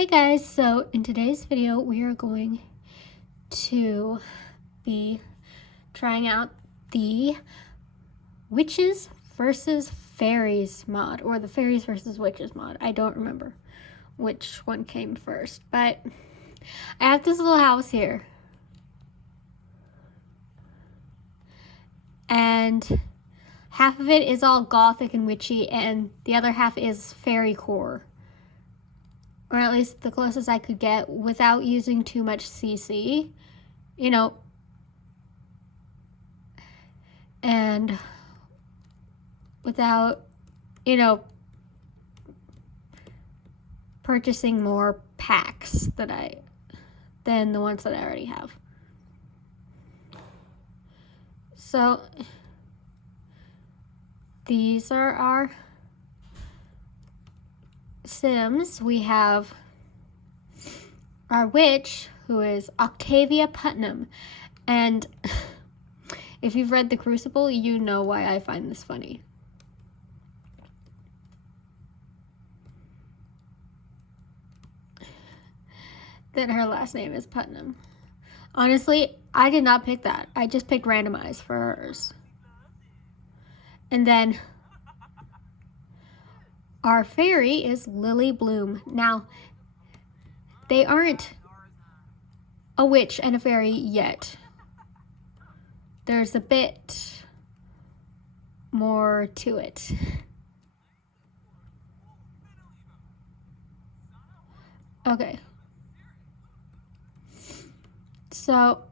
Hey guys, so in today's video we are going to be trying out the Witches versus Fairies mod, or the Fairies versus Witches mod. I don't remember which one came first, but I have this little house here. And half of it is all gothic and witchy, and the other half is fairy core. Or at least the closest I could get without using too much CC, and without, purchasing more packs than the ones that I already have. So these are our Sims. We have our witch, who is Octavia Putnam, and if you've read The Crucible, you know why I find this funny. That her last name is Putnam. Honestly, I did not pick that. I just picked randomized for hers. And then our fairy is Lily Bloom. Now, they aren't a witch and a fairy yet. There's a bit more to it. Okay. So,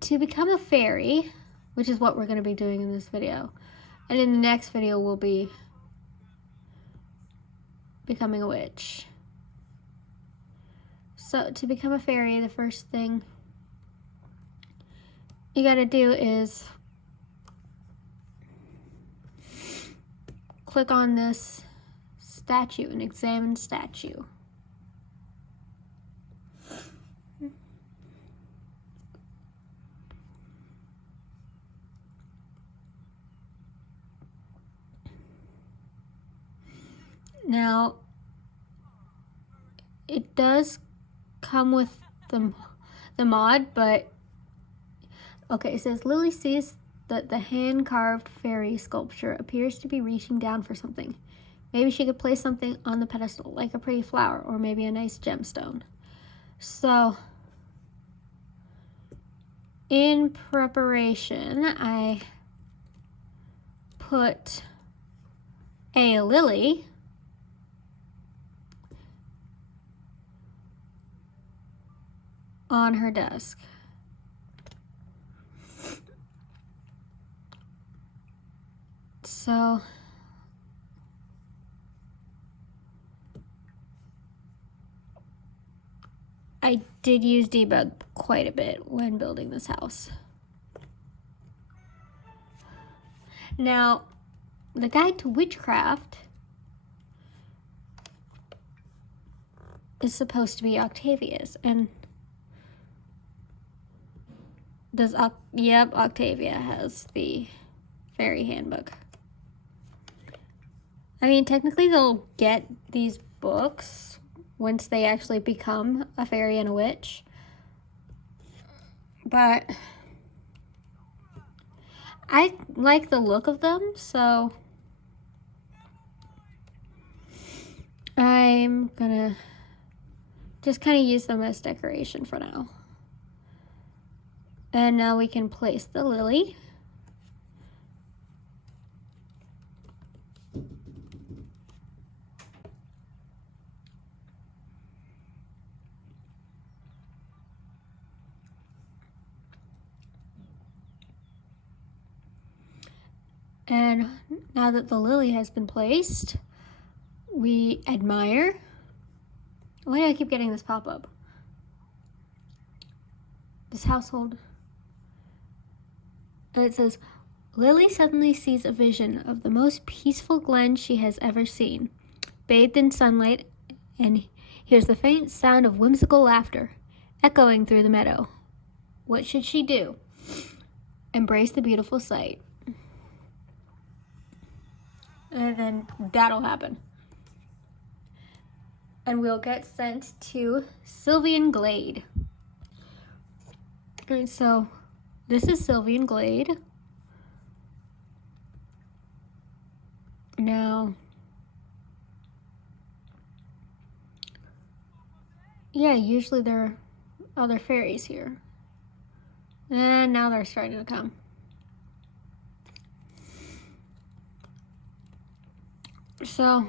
to become a fairy, which is what we're going to be doing in this video, and in the next video we'll be becoming a witch. So to become a fairy, the first thing you gotta do is click on this statue and examine statue. Now, it does come with the mod, but okay, it says Lily sees that the hand-carved fairy sculpture appears to be reaching down for something. Maybe she could place something on the pedestal, like a pretty flower, or maybe a nice gemstone. So, in preparation, I put a lily on her desk. So I did use debug quite a bit when building this house. Now, the guide to witchcraft is supposed to be Octavia's, and Octavia has the fairy handbook. I mean, technically they'll get these books once they actually become a fairy and a witch, but I like the look of them, so I'm gonna just kind of use them as decoration for now. And now we can place the lily. And now that the lily has been placed, we admire. Why do I keep getting this pop-up? This household. And it says, Lily suddenly sees a vision of the most peaceful glen she has ever seen, bathed in sunlight, and hears the faint sound of whimsical laughter echoing through the meadow. What should she do? Embrace the beautiful sight. And then that'll happen. and we'll get sent to Sylvian Glade. Alright, so this is Sylvian Glade. Now, yeah, usually there are other fairies here. And now they're starting to come. So,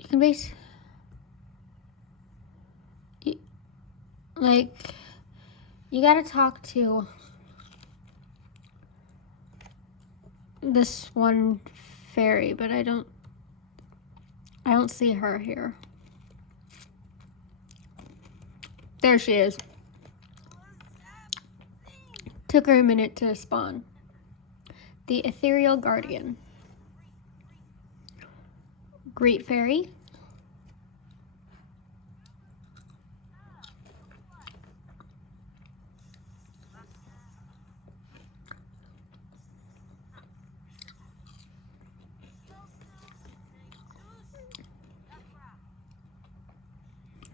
you can you gotta talk to this one fairy, but I don't see her here. There she is. Took her a minute to spawn. The Ethereal Guardian. Great fairy.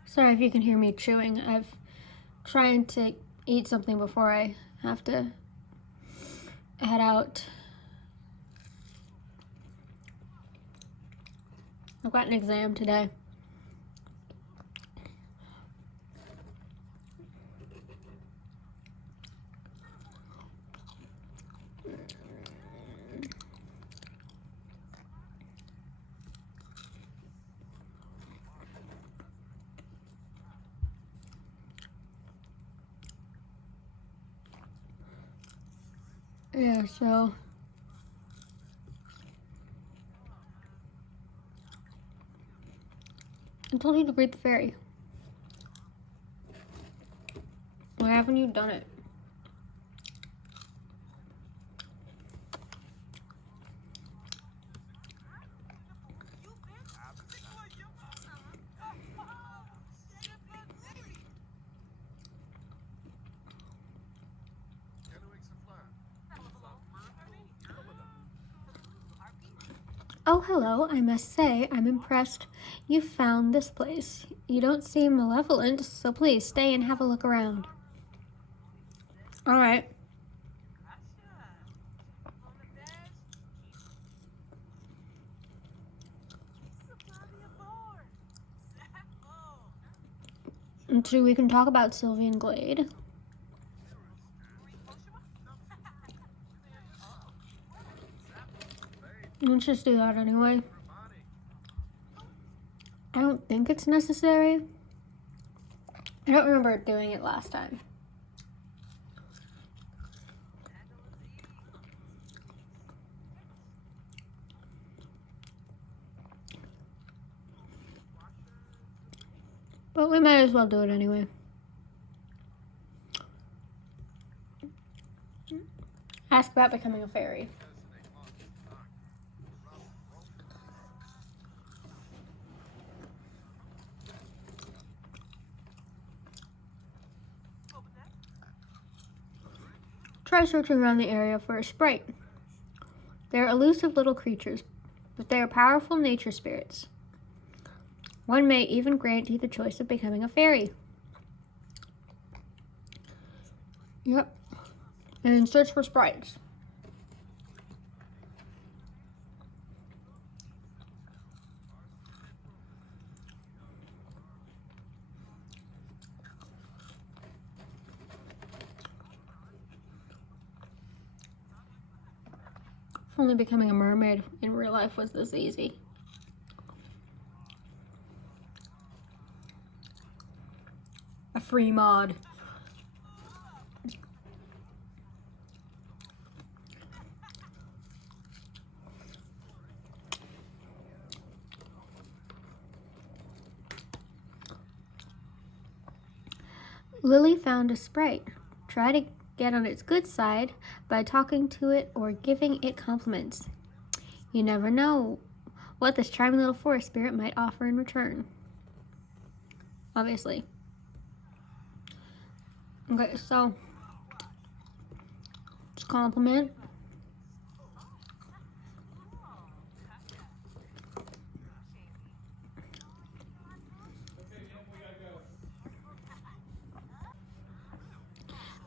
Sorry if you can hear me chewing. I'm trying to eat something before I have to head out. I've got an exam today. Yeah, so I told you to greet the fairy. Why haven't you done it? Oh, hello. I must say, I'm impressed you found this place. You don't seem malevolent, so please stay and have a look around. All right. And so we can talk about Sylvian Glade. Let's just do that anyway. I don't think it's necessary. I don't remember doing it last time. But we might as well do it anyway. Ask about becoming a fairy. Try searching around the area for a sprite. They're elusive little creatures, but they are powerful nature spirits. One may even grant you the choice of becoming a fairy. Yep. And search for sprites. If only becoming a mermaid in real life was this easy. A free mod. Lily found a sprite. Try to get on its good side by talking to it or giving it compliments. You never know what this charming little forest spirit might offer in return. Obviously. Okay, so just compliment.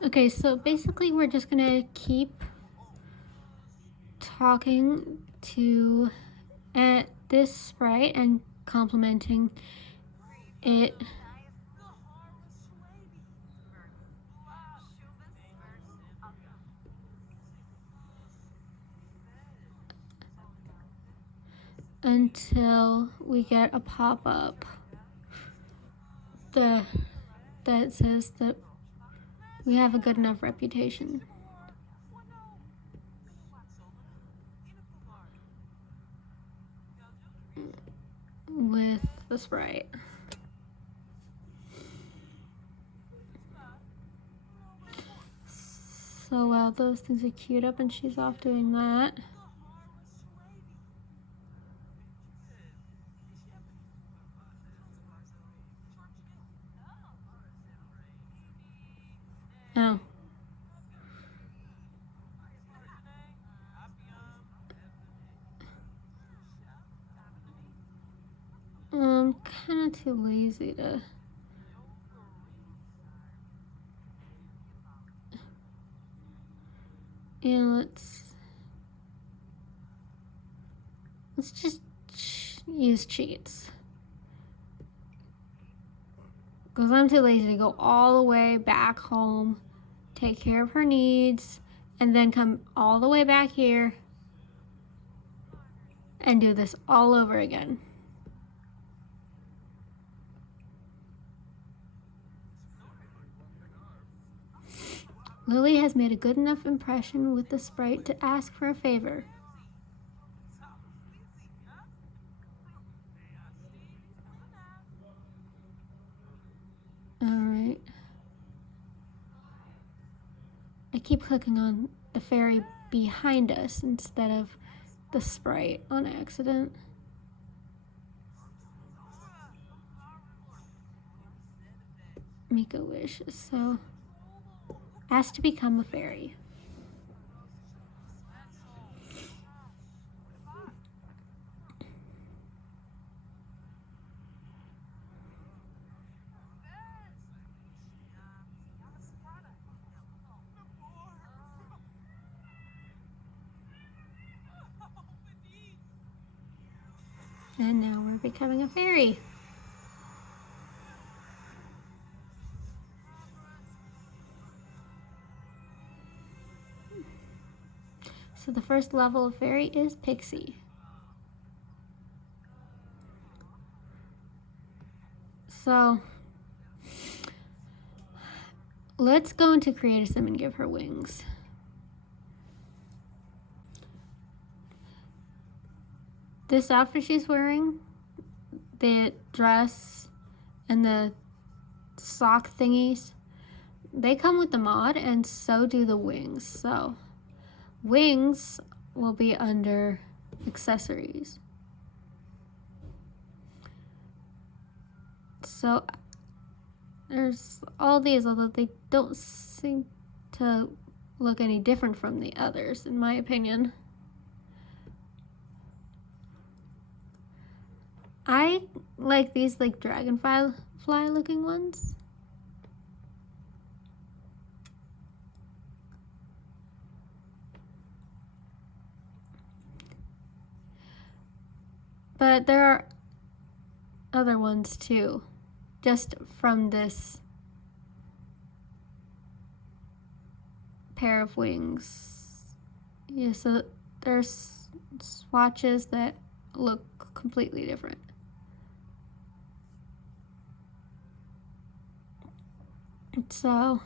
Okay, so basically we're just gonna keep talking to this sprite and complimenting it. Until we get a pop-up that says that we have a good enough reputation with the sprite. So while those things are queued up and she's off doing that, oh. I'm kind of too lazy to. Yeah, let's just use cheats. Because I'm too lazy to go all the way back home, take care of her needs, and then come all the way back here and do this all over again. Lily has made a good enough impression with the sprite to ask for a favor. Alright. I keep clicking on the fairy behind us instead of the sprite on accident. Make a wish. So, ask to become a fairy. And now we're becoming a fairy. So the first level of fairy is Pixie. So let's go into Create a Sim and give her wings. This outfit she's wearing, the dress and the sock thingies, they come with the mod, and so do the wings. So wings will be under accessories. So there's all these, although they don't seem to look any different from the others, in my opinion. I like these like dragonfly looking ones. But there are other ones too, just from this pair of wings. Yeah, so there's swatches that look completely different. So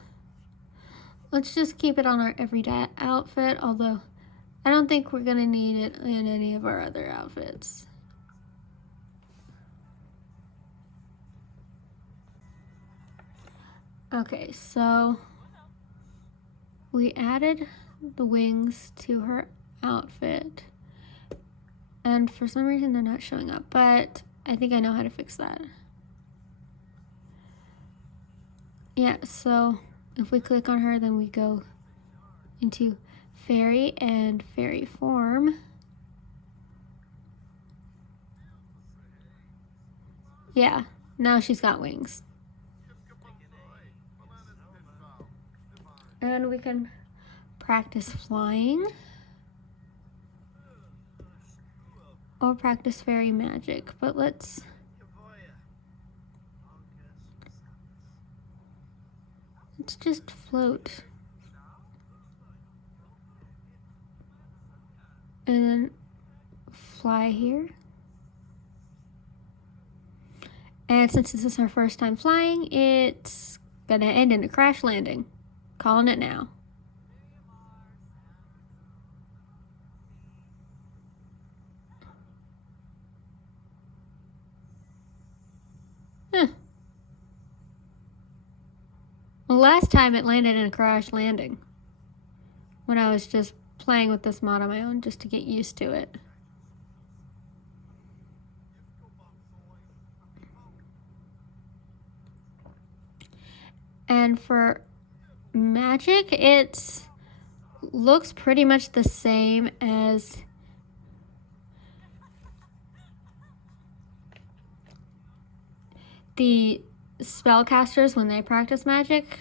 let's just keep it on our everyday outfit, although I don't think we're gonna need it in any of our other outfits. Okay, so we added the wings to her outfit, and for some reason they're not showing up, but I think I know how to fix that. Yeah, so if we click on her, then we go into fairy and fairy form. Yeah, now she's got wings. And we can practice flying or practice fairy magic, but let's just float. And then fly here. And since this is our first time flying, it's gonna end in a crash landing. Calling it now. Huh. Well, last time it landed in a crash landing when I was just playing with this mod on my own just to get used to it. And for magic, it looks pretty much the same as the spellcasters when they practice magic.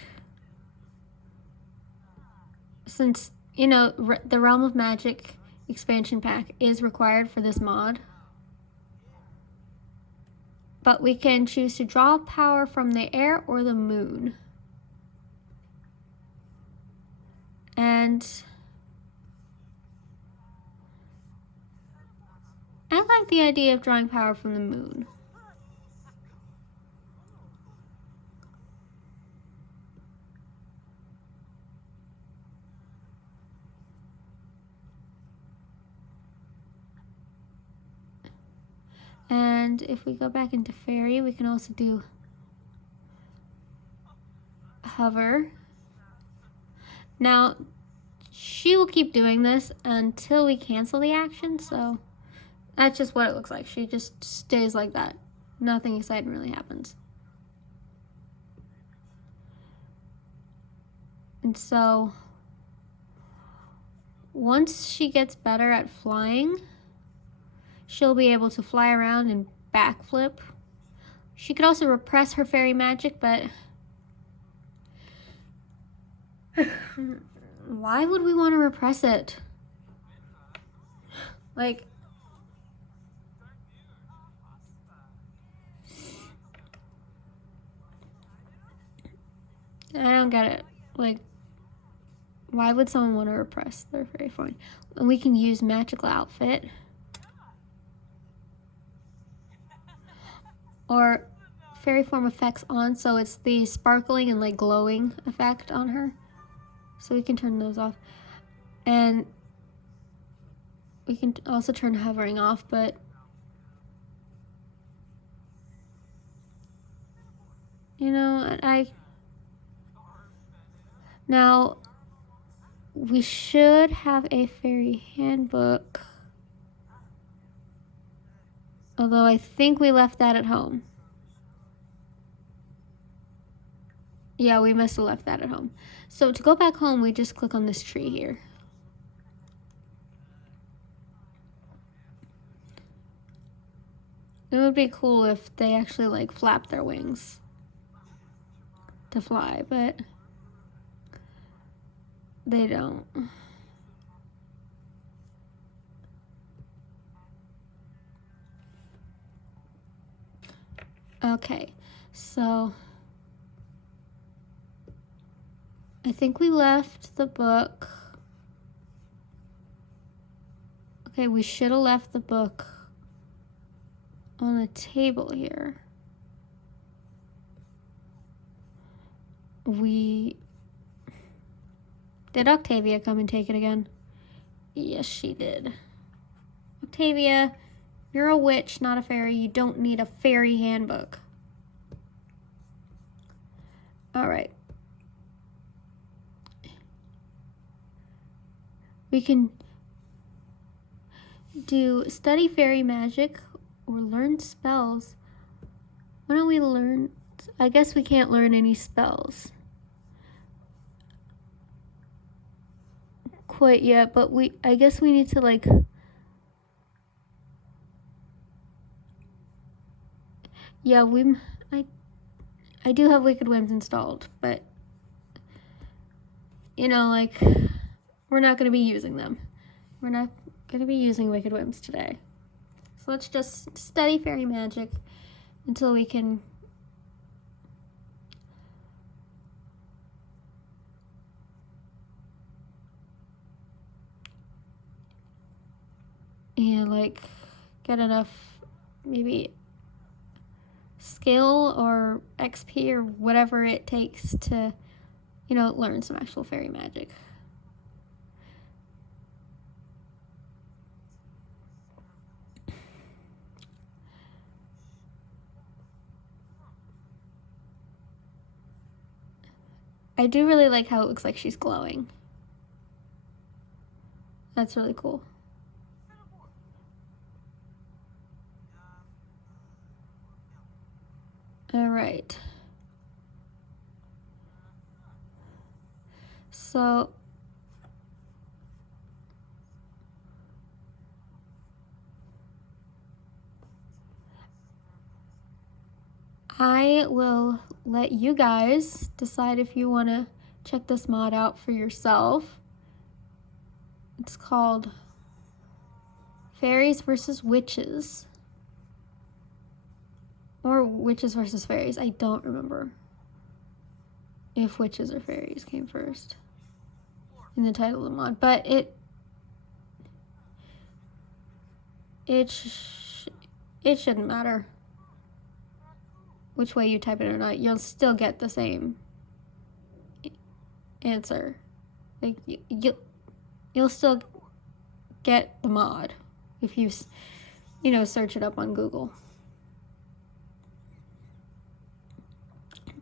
Since, you know, the Realm of Magic expansion pack is required for this mod. But we can choose to draw power from the air or the moon. And I like the idea of drawing power from the moon. And if we go back into fairy, we can also do hover. Now, she will keep doing this until we cancel the action, so that's just what it looks like. She just stays like that. Nothing exciting really happens. And so, once she gets better at flying, she'll be able to fly around and backflip. She could also repress her fairy magic, but why would we want to repress it? Like, I don't get it. Like, why would someone want to repress their fairy form? And we can use magical outfit. Or fairy form effects on, so it's the sparkling and like glowing effect on her. So we can turn those off. And we can also turn hovering off, but you know, now we should have a fairy handbook. Although I think we left that at home. Yeah, we must have left that at home. So to go back home, we just click on this tree here. It would be cool if they actually like flap their wings to fly, but they don't. Okay, so I think we left the book. Okay, we should have left the book on the table here. Did Octavia come and take it again? Yes, she did. Octavia, you're a witch, not a fairy. You don't need a fairy handbook. All right. We can do study fairy magic or learn spells. Why don't we learn? I guess we can't learn any spells quite yet, but I guess we need to like yeah, I do have Wicked Whims installed, but you know, like, we're not going to be using them. We're not going to be using Wicked Whims today. So let's just study fairy magic until we can like get enough maybe skill or XP or whatever it takes to, you know, learn some actual fairy magic. I do really like how it looks like she's glowing. That's really cool. All right. So I will let you guys decide if you want to check this mod out for yourself. It's called Fairies versus Witches. Or Witches versus Fairies. I don't remember if Witches or Fairies came first in the title of the mod. But it shouldn't matter which way you type it or not. You'll still get the same answer. Like, you'll still get the mod if you know, search it up on Google.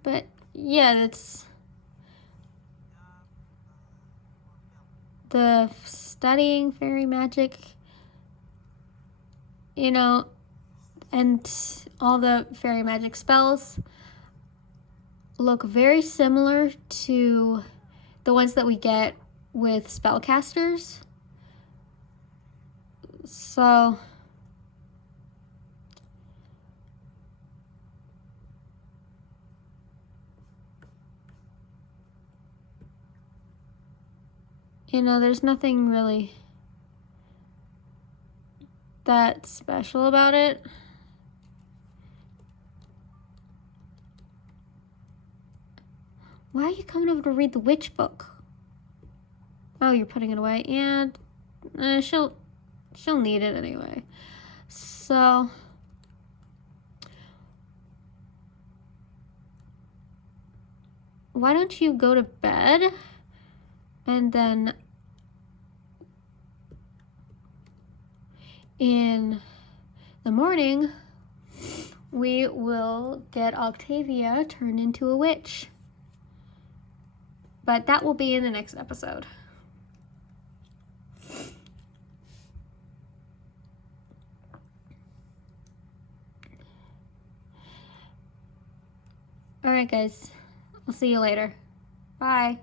But yeah, that's the studying fairy magic, you know, and all the fairy magic spells look very similar to the ones that we get with spellcasters. So you know, there's nothing really that special about it. Why are you coming over to read the witch book? Oh, you're putting it away, and she'll need it anyway. So why don't you go to bed, and then in the morning we will get Octavia turned into a witch. But that will be in the next episode. All right, guys. I'll see you later. Bye.